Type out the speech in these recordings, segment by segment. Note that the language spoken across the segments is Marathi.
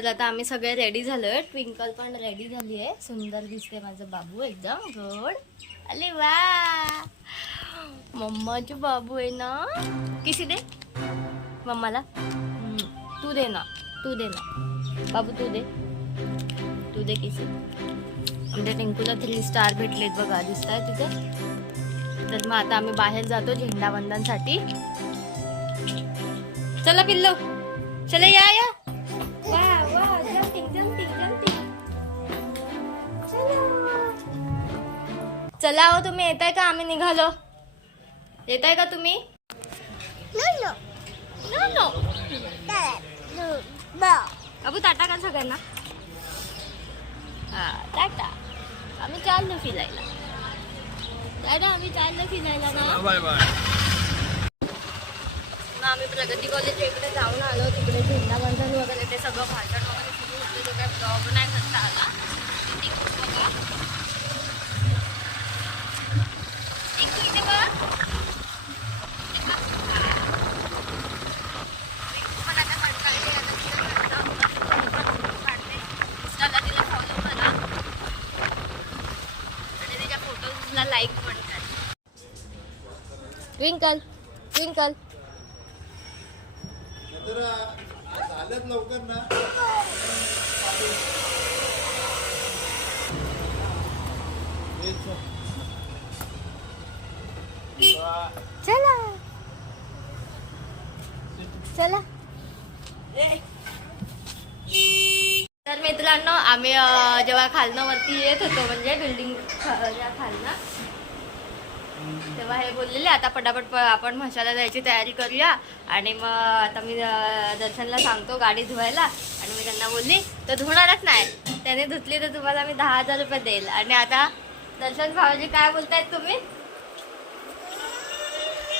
तर आता आम्ही सगळे रेडी झालोय. ट्विंकल पण रेडी झाली आहे. सुंदर दिसते माझं बाबू एकदम गोड. अरे वा मम्माचे बाबू आहे ना. किसी दे मम्माला. तू दे ना बाबू तू दे किसी. आमच्या टिंकूला 3 स्टार भेटलेत बघा दिसताय तिथे. तर मग आता आम्ही बाहेर जातो झेंडावंदनसाठी. चला पिल्लू चला या वा जंपिंग चला हो तुम्ही येताय का. आम्ही निघालो. येताय का तुम्ही. नो अबू टाटा का सगळ्यांना. हा टाटा. आम्ही चाललो फिरायला. ना बाय बाय. आम्ही प्रगती कॉलेज इकडे जाऊन आलो. तिकडे झेंडावंदन वगैरे ते सगळं भाषण वगैरे सुरू होतं. तो काय ब्लॉग नाही करता आला. तिला फॉलो करा आणि तिच्या फोटोजला लाईक पण करा. ट्विंकल झाल्यात लवकर ना. चला. तर मित्रांनो आम्ही जेव्हा खालनं वरती येत होतो म्हणजे बिल्डिंग खालनं तेव्हा हे बोललेले आता पटापट आपण म्हशाला जायची तयारी करूया. आणि मग आता मी दर्शनला सांगतो गाडी धुवायला. आणि मी त्यांना बोलली तर धुणारच नाही. त्याने धुतली तर तुम्हाला मी 10,000 रुपये देईल. आणि आता दर्शन भाऊजी काय बोलतायत तुम्ही.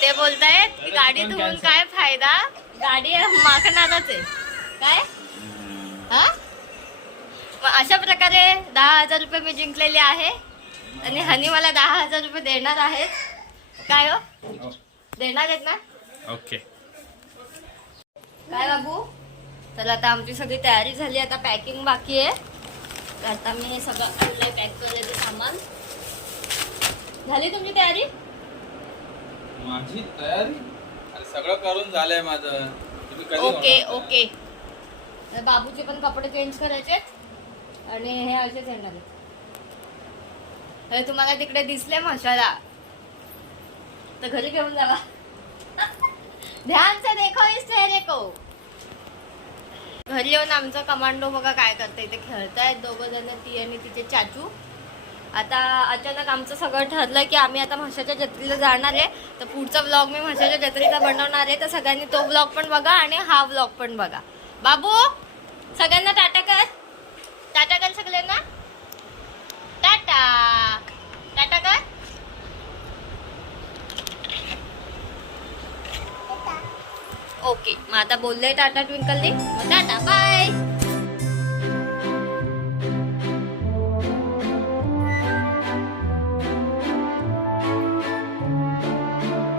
ते बोलतायत की गाडी धुवून काय फायदा. गाडी मागणारच आहे काय. हा मग अशा प्रकारे 10,000 रुपये मी जिंकलेले आहे. आणि हनी मला 10,000 रुपये देणार आहेत. काय हो देणार आहेत ना. ओके काय बाबू. तर आता आमची सगळी तयारी झाली. आता पॅकिंग बाकी आहे. तर आता मी हे सगळं आणलंय पॅक करायचं सामान. झाली तुमची तयारी. माझी तयारी अरे सगळं करून झालंय माझं. तुम्ही कधी ओके तर बाबूचे पण कपडे चेंज करायचे आणि हे असेच येणार आहेत. तर तुम्हाला तिकडे दिसले म्हशाला तर घरी घेऊन जावा. ध्यान से देखो इस चेहरे को. घरी येऊन आमचा कमांडो बघा काय करते. इथे खेळतायत 2 जण ती आणि तिचे चाचू. आता अचानक आमचं सगळं ठरलं की आम्ही आता म्हशाच्या जत्रेला जाणार आहे. तर पुढचा व्लॉग मी म्हशाच्या जत्रेचा बनवणार आहे. तर सगळ्यांनी तो व्लॉग पण बघा आणि हा व्लॉग पण बघा. बाबू सगळ्यांना टाटा कर सगळ्यांना. टाटा कर. ओके मग आता बोलले टाटा ट्विंकलनी. Tata bye.